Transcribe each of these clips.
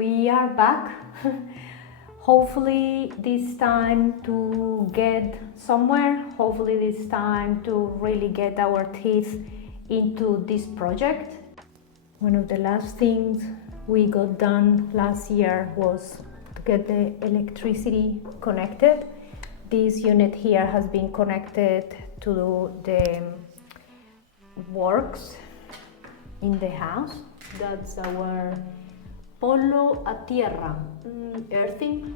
We are back. Hopefully this time to get somewhere, hopefully this time to really get our teeth into this project. One of the last things we got done last year was to get the electricity connected. This unit here has been connected to the works in the house. That's our polo a tierra, earthing.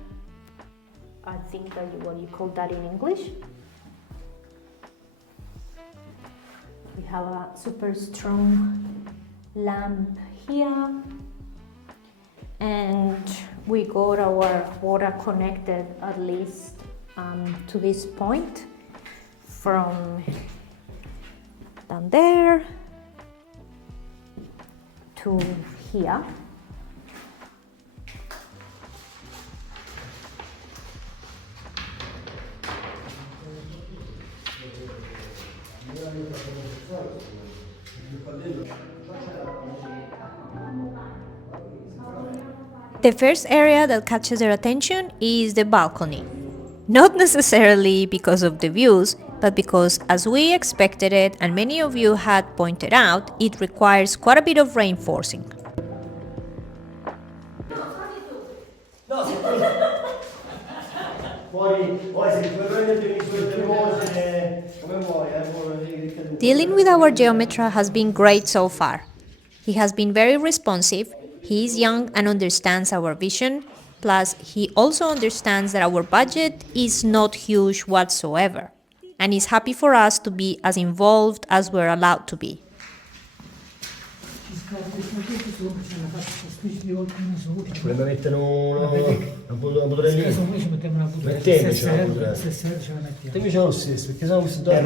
I think that's what you call that in English. We have a super strong lamp here, and we got our water connected at least to this point from down there to here. The first area that catches their attention is the balcony. Not necessarily because of the views, but because, as we expected it and many of you had pointed out, it requires quite a bit of reinforcing. Dealing with our Geometra has been great so far. He has been very responsive, he is young and understands our vision, plus he also understands that our budget is not huge whatsoever, and is happy for us to be as involved as we're allowed to be. Voleva mettere una pudore lì. Metteteci una pudore. Metteteci lo stesso, perché sennò questo è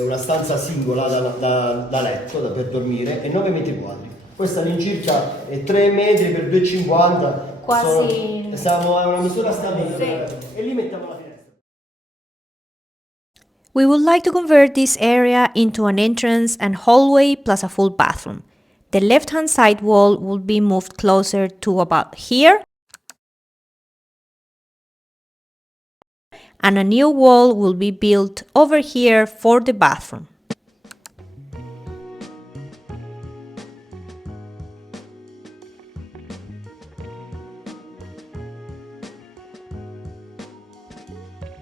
una stanza singola da letto per dormire e 9 metri quadri. Questa all'incirca è 3 metri per 2,50. Quasi. È una misura stabile. E lì mettiamo la finestra. We would like to convert this area into an entrance and hallway plus a full bathroom. The left-hand side wall will be moved closer to about here, and a new wall will be built over here for the bathroom.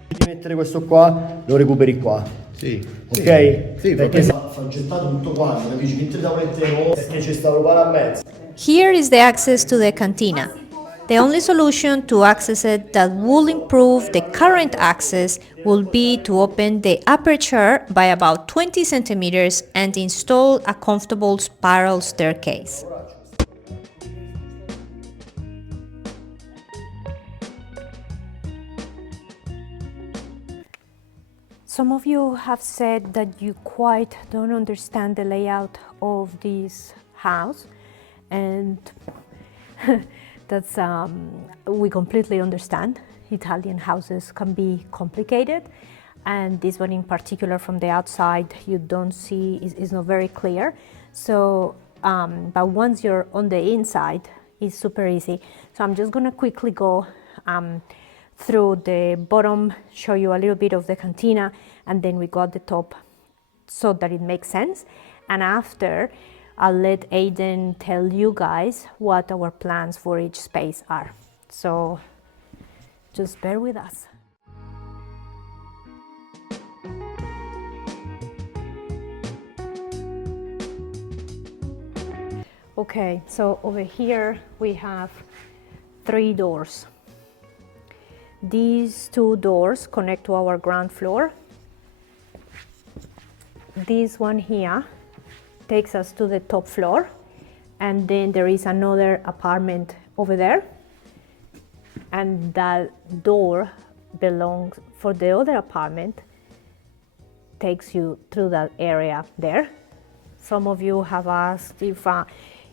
Di mettere questo qua, lo recuperi qua. Sì. Ok? Sì, perché fa gettato tutto quanto, capisci? Mentre tavolette nuove, perché c'è stato pane a mezzo. Here is the access to the cantina. The only solution to access it that will improve the current access will be to open the aperture by about 20 centimeters and install a comfortable spiral staircase. Some of you have said that you quite don't understand the layout of this house, and that's we completely understand. Italian houses can be complicated, and this one in particular from the outside you don't see is not very clear. So, but once you're on the inside, it's super easy. So I'm just gonna quickly go through the bottom, show you a little bit of the cantina, and then we got the top so that it makes sense. And after, I'll let Aiden tell you guys what our plans for each space are. So just bear with us. Okay, so over here we have 3 doors. These 2 doors connect to our ground floor. This one here takes us to the top floor, and then there is another apartment over there, and that door belongs for the other apartment, takes you through that area there. Some of you have asked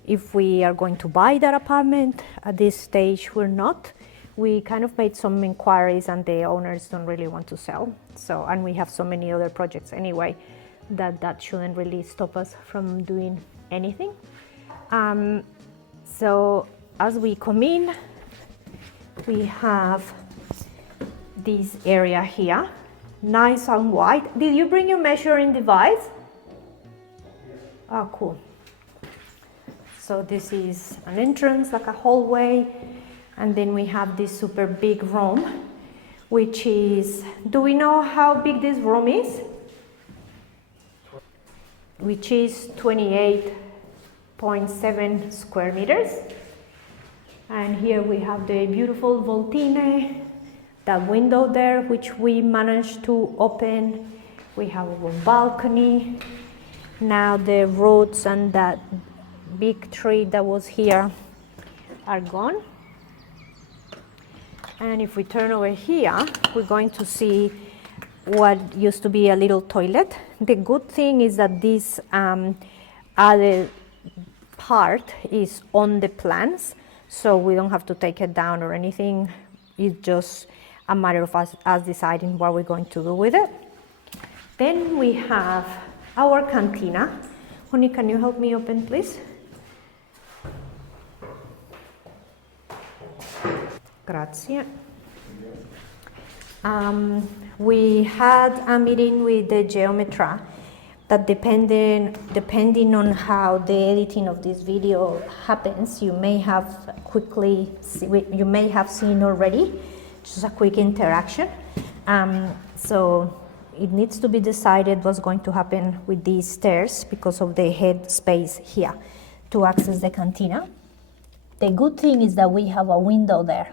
if we are going to buy that apartment. At this stage we're not. We kind of made some inquiries and the owners don't really want to sell. So, and we have so many other projects anyway that shouldn't really stop us from doing anything. So as we come in, we have this area here, nice and wide. Did you bring your measuring device? Oh, cool. So this is an entrance, like a hallway, and then we have this super big room, which is, do we know how big this room is? Which is 28.7 square meters. And here we have the beautiful voltine, that window there, which we managed to open. We have a balcony. Now the roots and that big tree that was here are gone. And if we turn over here, we're going to see what used to be a little toilet. The good thing is that this other part is on the plans, so we don't have to take it down or anything. It's just a matter of us deciding what we're going to do with it. Then we have our cantina. Honey, can you help me open, please? Grazie. We had a meeting with the Geometra that depending on how the editing of this video happens, you may have seen already, just a quick interaction. So it needs to be decided what's going to happen with these stairs because of the head space here to access the cantina. The good thing is that we have a window there.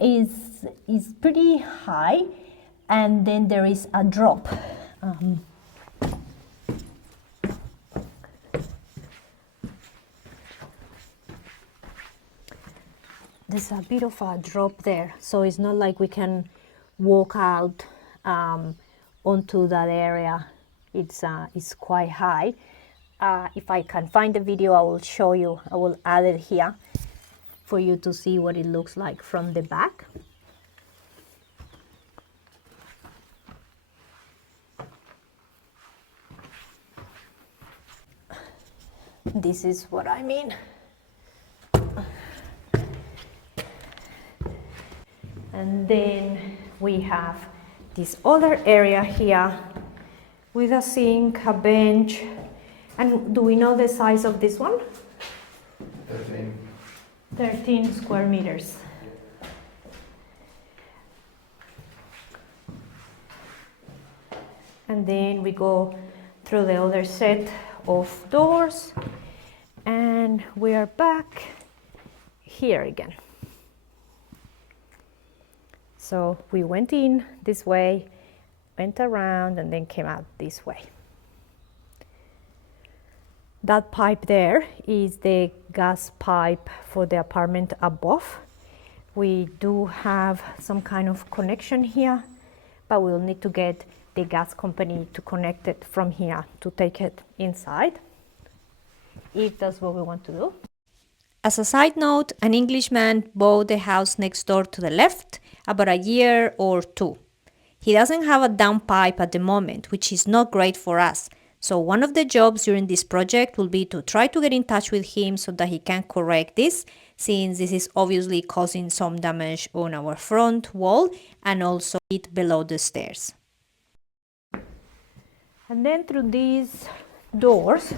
It's pretty high, and then there is a drop. There's a bit of a drop there, so it's not like we can walk out onto that area. It's quite high. If I can find the video, I will show you. I will add it here for you to see what it looks like from the back. This is what I mean. And then we have this other area here with a sink, a bench. And do we know the size of this one? 13 square meters. And then we go through the other set of doors, and we are back here again. So we went in this way, went around, and then came out this way. That pipe there is the gas pipe for the apartment above. We do have some kind of connection here, but we'll need to get the gas company to connect it from here to take it inside, if that's what we want to do. As a side note, an Englishman bought the house next door to the left about a year or two. He doesn't have a downpipe at the moment, which is not great for us. So one of the jobs during this project will be to try to get in touch with him so that he can correct this, since this is obviously causing some damage on our front wall and also it below the stairs. And then through these doors,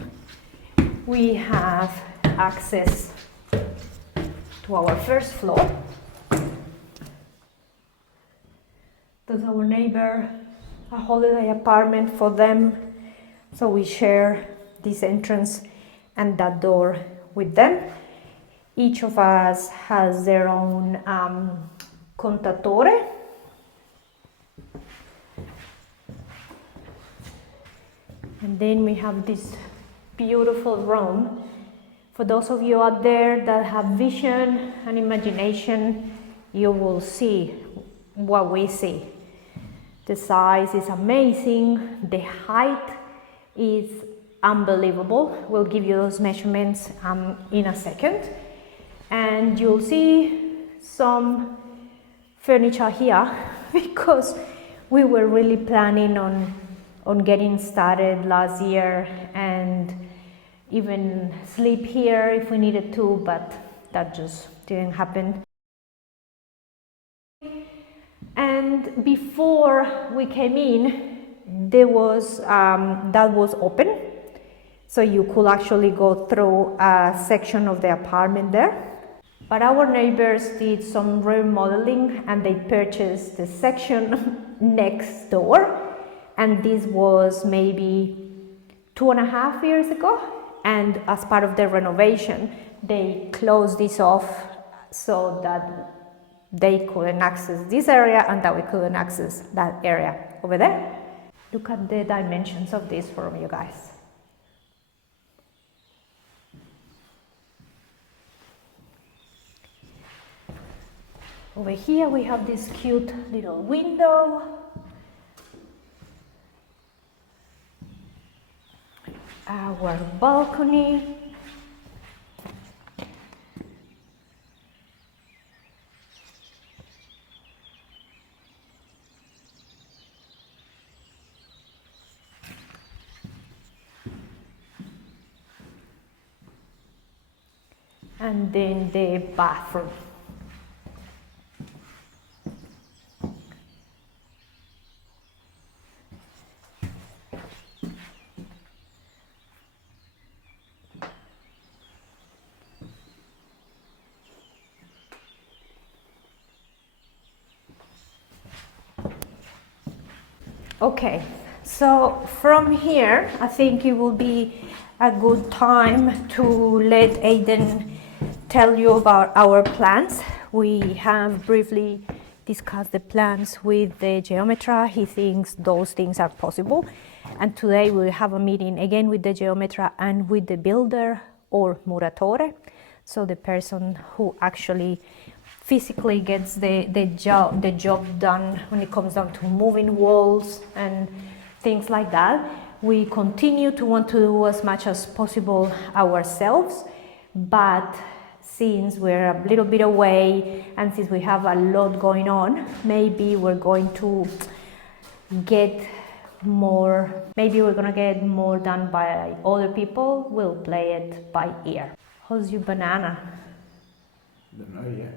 we have access to our first floor. That's our neighbor, a holiday apartment for them. So we share this entrance and that door with them. Each of us has their own contatore. And then we have this beautiful room. For those of you out there that have vision and imagination, you will see what we see. The size is amazing. The height is unbelievable. We'll give you those measurements in a second. And you'll see some furniture here because we were really planning on getting started last year, and even sleep here if we needed to, but that just didn't happen. And before we came in, there was that was open, so you could actually go through a section of the apartment there. But our neighbors did some remodeling and they purchased the section next door, and this was maybe 2.5 years ago, and as part of the renovation they closed this off so that they couldn't access this area and that we couldn't access that area over there. Look at the dimensions of this room, you guys. Over here we have this cute little window. Our balcony. And then the bathroom. Okay, so from here, I think it will be a good time to let Aiden tell you about our plans. We have briefly discussed the plans with the Geometra. He thinks those things are possible. And today we'll have a meeting again with the Geometra and with the builder or muratore. So the person who actually physically gets the job done when it comes down to moving walls and things like that. We continue to want to do as much as possible ourselves, but since we're a little bit away and since we have a lot going on, maybe we're going to get more done by other people. We'll play it by ear. How's your banana? Don't know yet.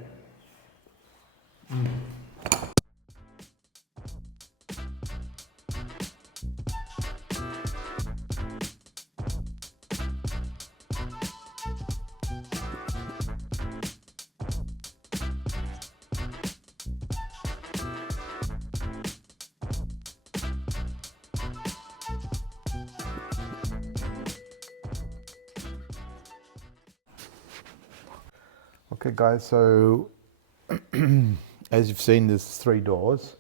Okay guys, so as you've seen, there's 3 doors.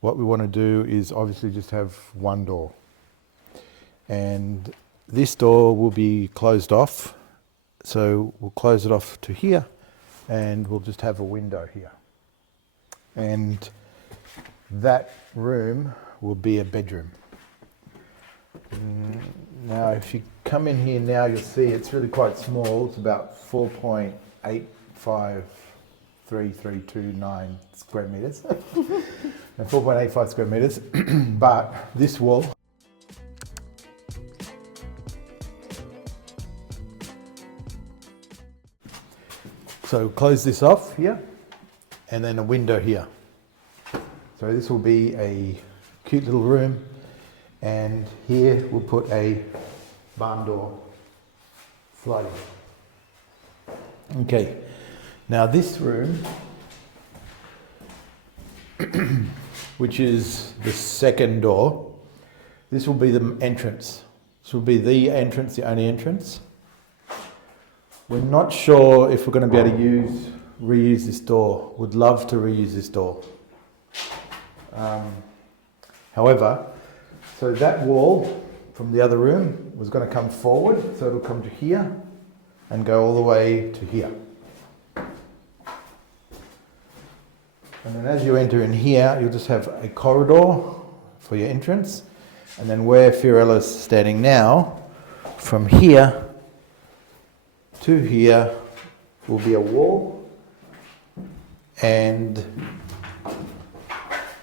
What we want to do is obviously just have one door. And this door will be closed off. So we'll close it off to here and we'll just have a window here. And that room will be a bedroom. Now if you come in here now, you'll see it's really quite small. It's about 4.85329 square meters. And 4.85 square meters. But this wall so close this off here and then a window here. So this will be a cute little room, and here we'll put a barn door sliding. Okay, now this room, which is the second door, this will be the entrance. This will be the entrance, the only entrance. We're not sure if we're going to be able to reuse this door. Would love to reuse this door. However, so that wall from the other room was going to come forward, so it'll come to here and go all the way to here. And then as you enter in here, you'll just have a corridor for your entrance. And then where Fiorella's standing now, from here to here will be a wall and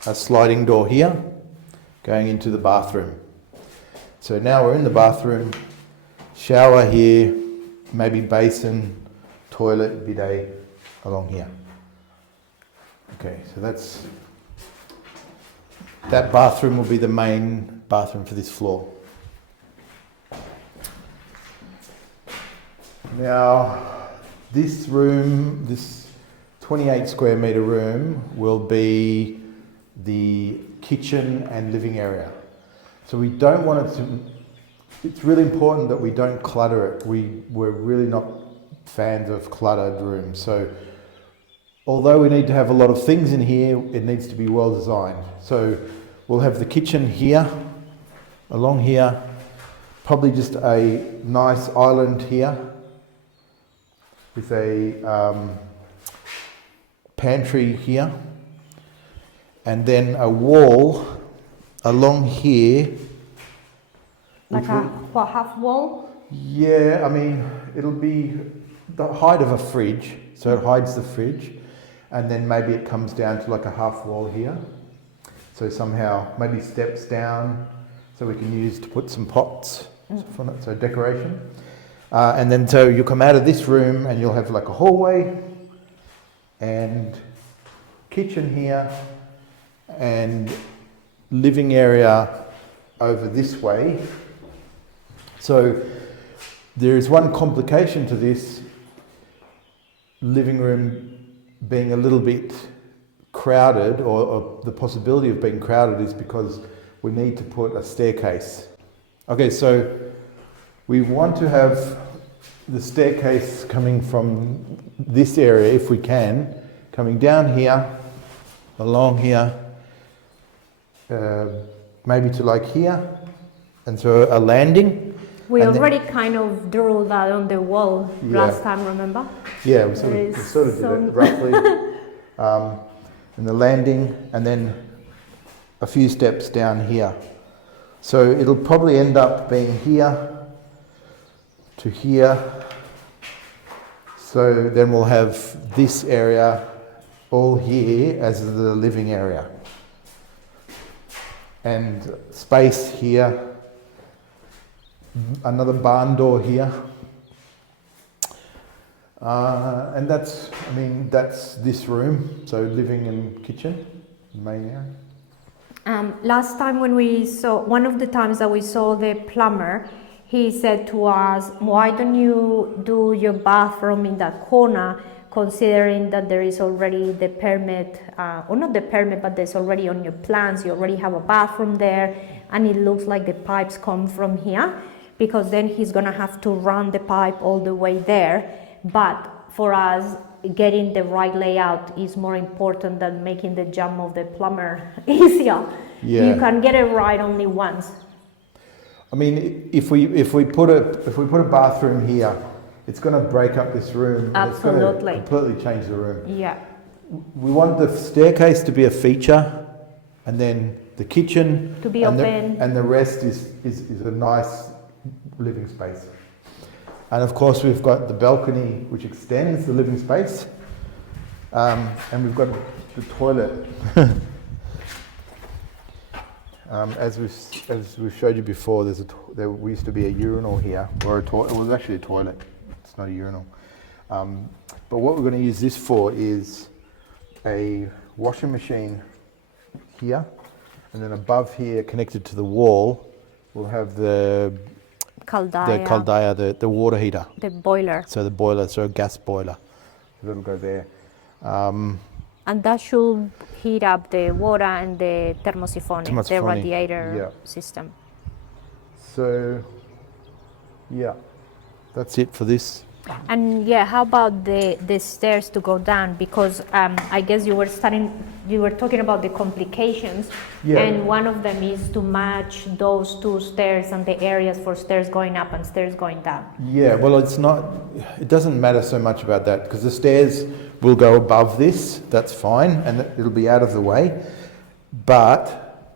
a sliding door here going into the bathroom. So now we're in the bathroom. shower here, maybe basin, toilet, bidet along here. Okay, so that bathroom will be the main bathroom for this floor. Now, this room, this 28 square metre room will be the kitchen and living area. So we don't want it to, it's really important that we don't clutter it. We're really not fans of cluttered rooms. So although we need to have a lot of things in here, it needs to be well designed. So we'll have the kitchen here, along here, probably just a nice island here with a pantry here, and then a wall along here. Like a half wall? Yeah, I mean, it'll be the height of a fridge, so it hides the fridge, and then maybe it comes down to like a half wall here. So somehow, maybe steps down, so we can use to put some pots, so decoration. And then so you'll come out of this room and you'll have like a hallway and kitchen here and living area over this way. So there is one complication to this living room being a little bit crowded, or the possibility of being crowded is because we need to put a staircase. Okay, so we want to have the staircase coming from this area, if we can, coming down here, along here, maybe to like here, and so a landing. We already kind of drew that on the wall last time, remember? Yeah, we sort of did it roughly. And the landing, and then a few steps down here. So it'll probably end up being here to here. So then we'll have this area all here as the living area. And space here, another barn door here. And that's this room, so living and kitchen, main area. Last time when we saw, one of the times that we saw the plumber, he said to us, why don't you do your bathroom in that corner, considering that there is already the permit, or not the permit, but there's already on your plans, you already have a bathroom there, and it looks like the pipes come from here, because then he's gonna have to run the pipe all the way there. But for us, getting the right layout is more important than making the job of the plumber easier. Yeah. You can get it right only once. I mean, if we put a bathroom here, it's going to break up this room. Absolutely. It's going to completely change the room. Yeah. We want the staircase to be a feature, and then the kitchen To be and open. and the rest is a nice living space. And of course, we've got the balcony, which extends the living space, and we've got the toilet. As we've showed you before, there used to be a urinal here, or it was actually a toilet. It's not a urinal. But what we're going to use this for is a washing machine here, and then above here, connected to the wall, we'll have the caldea, the water heater. The boiler. So the boiler, so a gas boiler. So it'll go there. And that should heat up the water and the thermosifone, the radiator system. So, yeah, that's it for this. And yeah, how about the stairs to go down? Because I guess you were talking about the complications, and one of them is to match those two stairs and the areas for stairs going up and stairs going down. Yeah, well, it doesn't matter so much about that, because the stairs will go above this, that's fine, and it'll be out of the way. But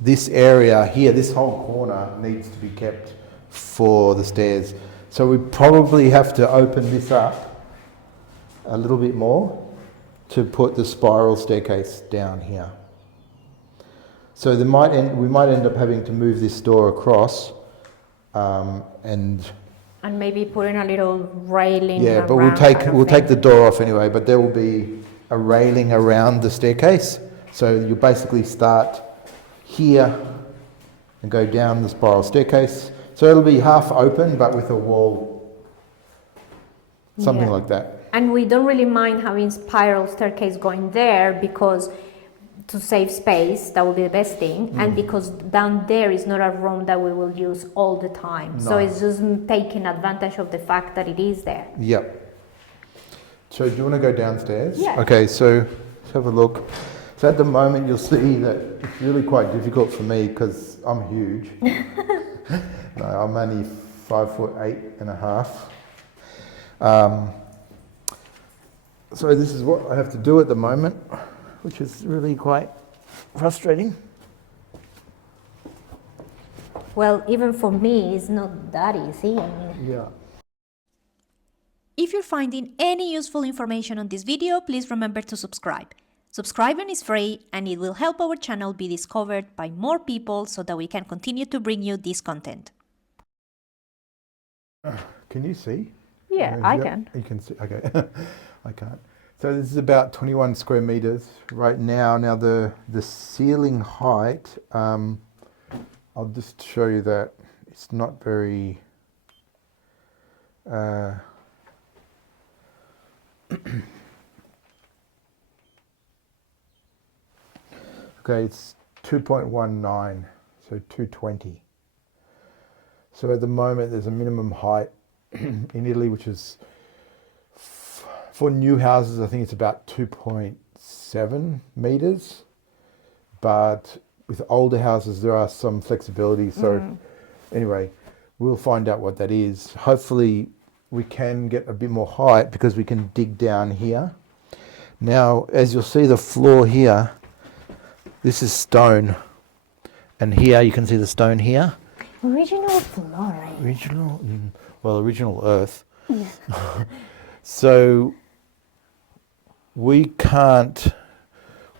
this area here, this whole corner needs to be kept for the stairs. So we probably have to open this up a little bit more to put the spiral staircase down here. So we might end up having to move this door across and maybe putting a little railing. yeah, but around kind of we'll take the thing. door off anyway. But there will be a railing around the staircase, so you basically start here and go down the spiral staircase. So it'll be half open, but with a wall, something Yeah. like that. And we don't really mind having spiral staircase going there because to save space, that will be the best thing. And because down there is not a room that we will use all the time. So No. it's just taking advantage of the fact that it is there. Yep. So do you want to go downstairs? Yeah. Okay, so let's have a look. So at the moment you'll see that it's really quite difficult for me because I'm huge. No, I'm only 5'8.5". So this is what I have to do at the moment, which is really quite frustrating. Well, even for me, it's not that easy. I mean, Yeah. If you're finding any useful information on this video, please remember to subscribe. Subscribing is free and it will help our channel be discovered by more people so that we can continue to bring you this content. Can you see? yeah, I can. You can see, okay. I can't. So this is about 21 square meters right now. Now the ceiling height, I'll just show you that it's not very, okay, it's 2.19, so 220. So at the moment there's a minimum height in Italy, which is for new houses, I think it's about 2.7 meters. But with older houses, there are some flexibility. So anyway, we'll find out what that is. Hopefully we can get a bit more height because we can dig down here. Now, as you'll see the floor here, this is stone. And here you can see the stone here. Original flooring. Original earth. So we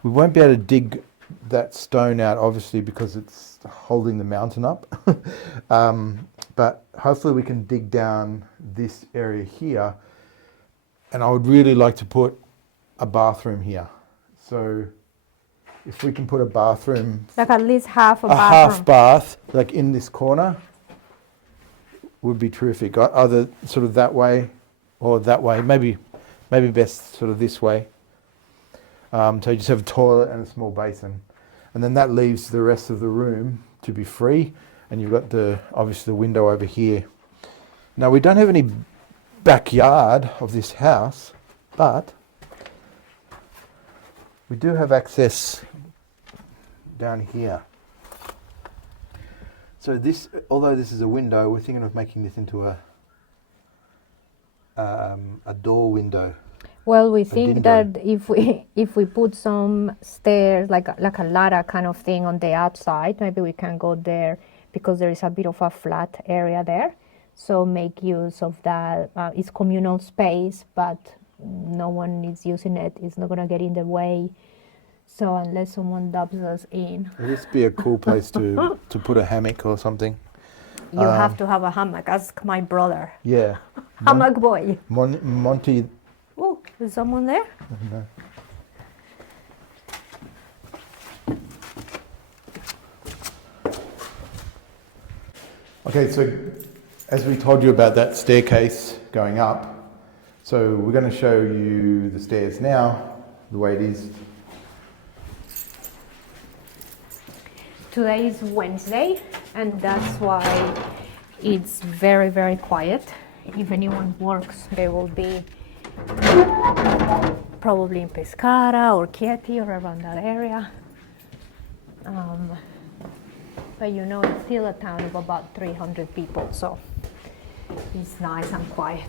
won't be able to dig that stone out, obviously, because it's holding the mountain up. But hopefully we can dig down this area here. And I would really like to put a bathroom here. So if we can put a bathroom, Like at least half a a bathroom. half bath, like in this corner, would be terrific. Either sort of that way or that way. Maybe best sort of this way. So you just have a toilet and a small basin. And then that leaves the rest of the room to be free. And you've got obviously the window over here. Now we don't have any backyard of this house, but we do have access down here. So this, although this is a window, we're thinking of making this into a door window. Well, we think dindow. that if we put some stairs, like a ladder kind of thing on the outside, maybe we can go there because there is a bit of a flat area there. So make use of that. It's communal space, but no one is using it. It's not going to get in the way. So unless someone dubs us in, Would this be a cool place to put a hammock or something? you have to have a hammock. Ask my brother. Yeah. Hammock boy. Monty. Oh, is someone there? No. Okay, so as we told you about that staircase going up, so we're going to show you the stairs now, the way it is. Today is Wednesday, and that's why it's very, very quiet. If anyone works, they will be probably in Pescara or Chieti or around that area. But you know, it's still a town of about 300 people, so it's nice and quiet.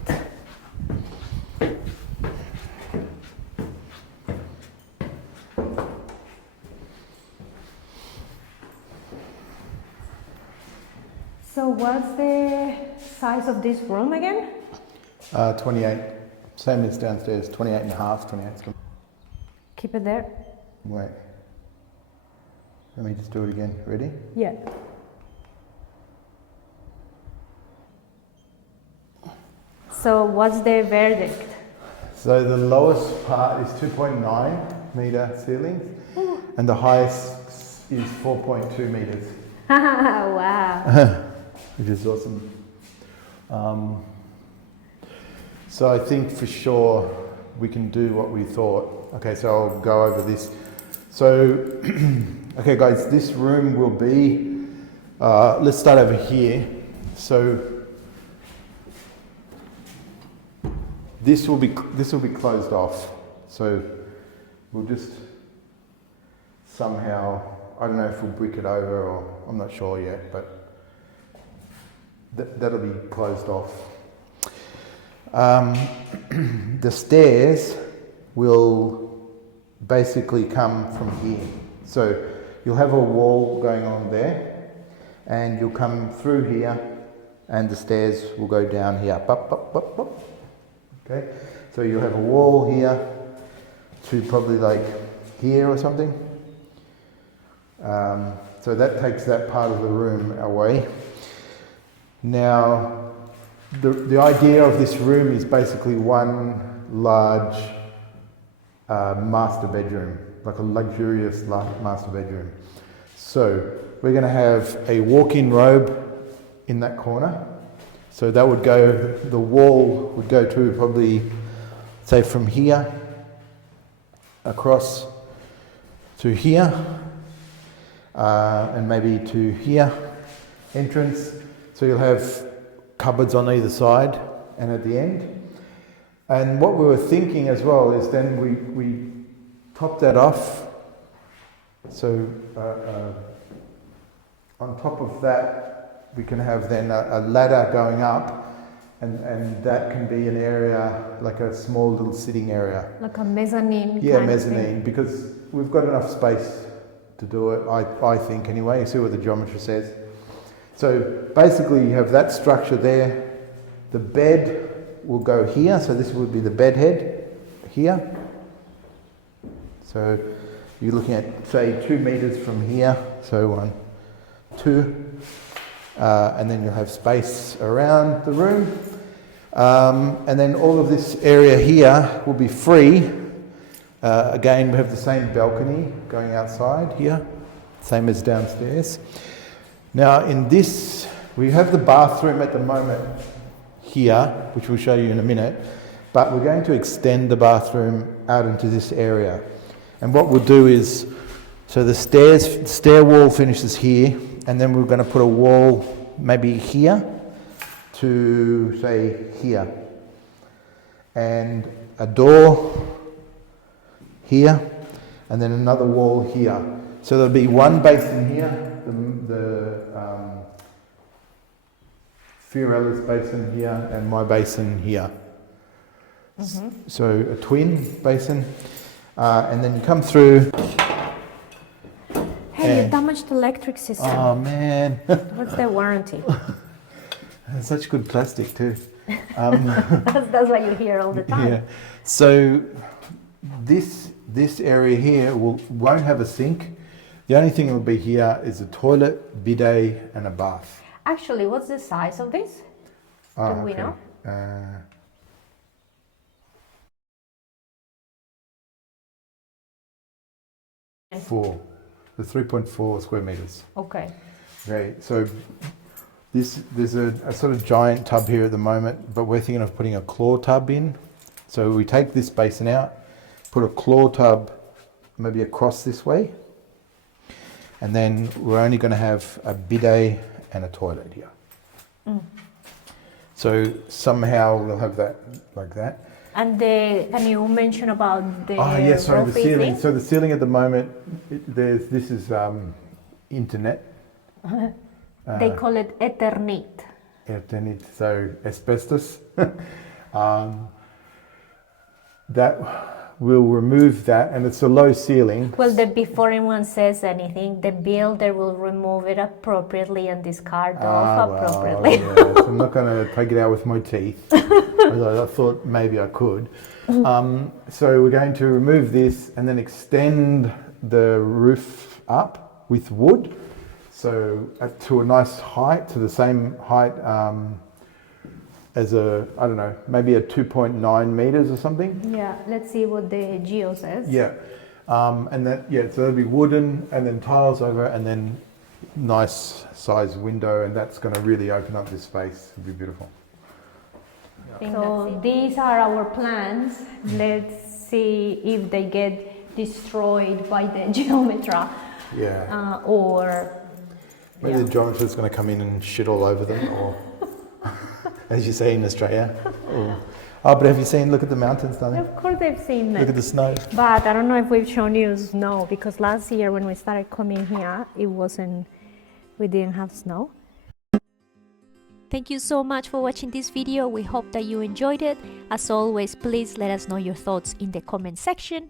So what's the size of this room again? 28, same as downstairs, 28 and a half, 28. Keep it there. Wait. Let me just do it again. Ready? Yeah. So what's the verdict? So the lowest part is 2.9 meter ceilings, and the highest is 4.2 meters. Wow. Which is awesome. So I think for sure we can do what we thought. Okay, so I'll go over this. So, okay guys, this room will be, let's start over here. So this will be closed off. So we'll just somehow, I don't know if we'll brick it over or I'm not sure yet, but that'll be closed off. The stairs will basically come from here. So you'll have a wall going on there and you'll come through here and the stairs will go down here. Up, up, up, up. Okay, so you'll have a wall here to probably like here or something. So that takes that part of the room away. Now, the idea of this room is basically one large master bedroom, like a luxurious master bedroom. So we're going to have a walk-in robe in that corner. So that would go, the wall would go to probably, say from here across to here, and maybe to here, entrance. So you'll have cupboards on either side and at the end. And what we were thinking as well is then we top that off. So on top of that, we can have then a ladder going up, and that can be an area, like a small little sitting area. Like a mezzanine. Yeah, kind of mezzanine, thing. because we've got enough space to do it, I think anyway. You see what the Geometra says. So basically you have that structure there. The bed will go here, so this would be the bed head here. So you're looking at, say, 2 meters from here. So 1, 2, and then you'll have space around the room. And then all of this area here will be free. Again, we have the same balcony going outside here, same as downstairs. Now in this, we have the bathroom at the moment here, which we'll show you in a minute, but we're going to extend the bathroom out into this area. And what we'll do is, so the stair wall finishes here, and then we're going to put a wall maybe here to, say, here. And a door here, and then another wall here. So there'll be one basin here, the Fiorella's basin here, and my basin here. Mm-hmm. So a twin basin, and then you come through. Hey, you damaged the electric system. Oh man! What's the warranty? It's such good plastic too. That's what you hear all the time. Yeah. So this area here won't have a sink. The only thing that will be here is a toilet, bidet, and a bath. Actually, what's the size of this? Do we know? 4. The 3.4 square meters. Okay. Great. So there's a sort of giant tub here at the moment, but we're thinking of putting a claw tub in. So we take this basin out, put a claw tub maybe across this way, and then we're only going to have a bidet and a toilet here. Mm. So somehow we'll have that like that. And can you mention about the yes, sorry, the roofing ceiling. thing? So the ceiling at the moment, this is internet. They call it Eternit. Eternit, so asbestos. That we'll remove that, and it's a low ceiling. Well, before anyone says anything, the builder will remove it appropriately and discard off appropriately. Yes. I'm not going to take it out with my teeth. I thought maybe I could. So we're going to remove this and then extend the roof up with wood. So to a nice height, to the same height as a, I don't know, maybe a 2.9 meters or something. Yeah, let's see what the Geo says. Yeah. And that, yeah, so it'll be wooden and then tiles over and then nice size window, and that's going to really open up this space. It'll be beautiful. So these are our plans. Let's see if they get destroyed by the Geometra. Yeah. Or Maybe the geometry is going to come in and shit all over them, or as you say in Australia. Oh, but have you seen, look at the mountains, darling? of course they've seen Look it. at the snow. But I don't know if we've shown you snow, because last year when we started coming here, we didn't have snow. Thank you so much for watching this video. We hope that you enjoyed it. As always, please let us know your thoughts in the comment section.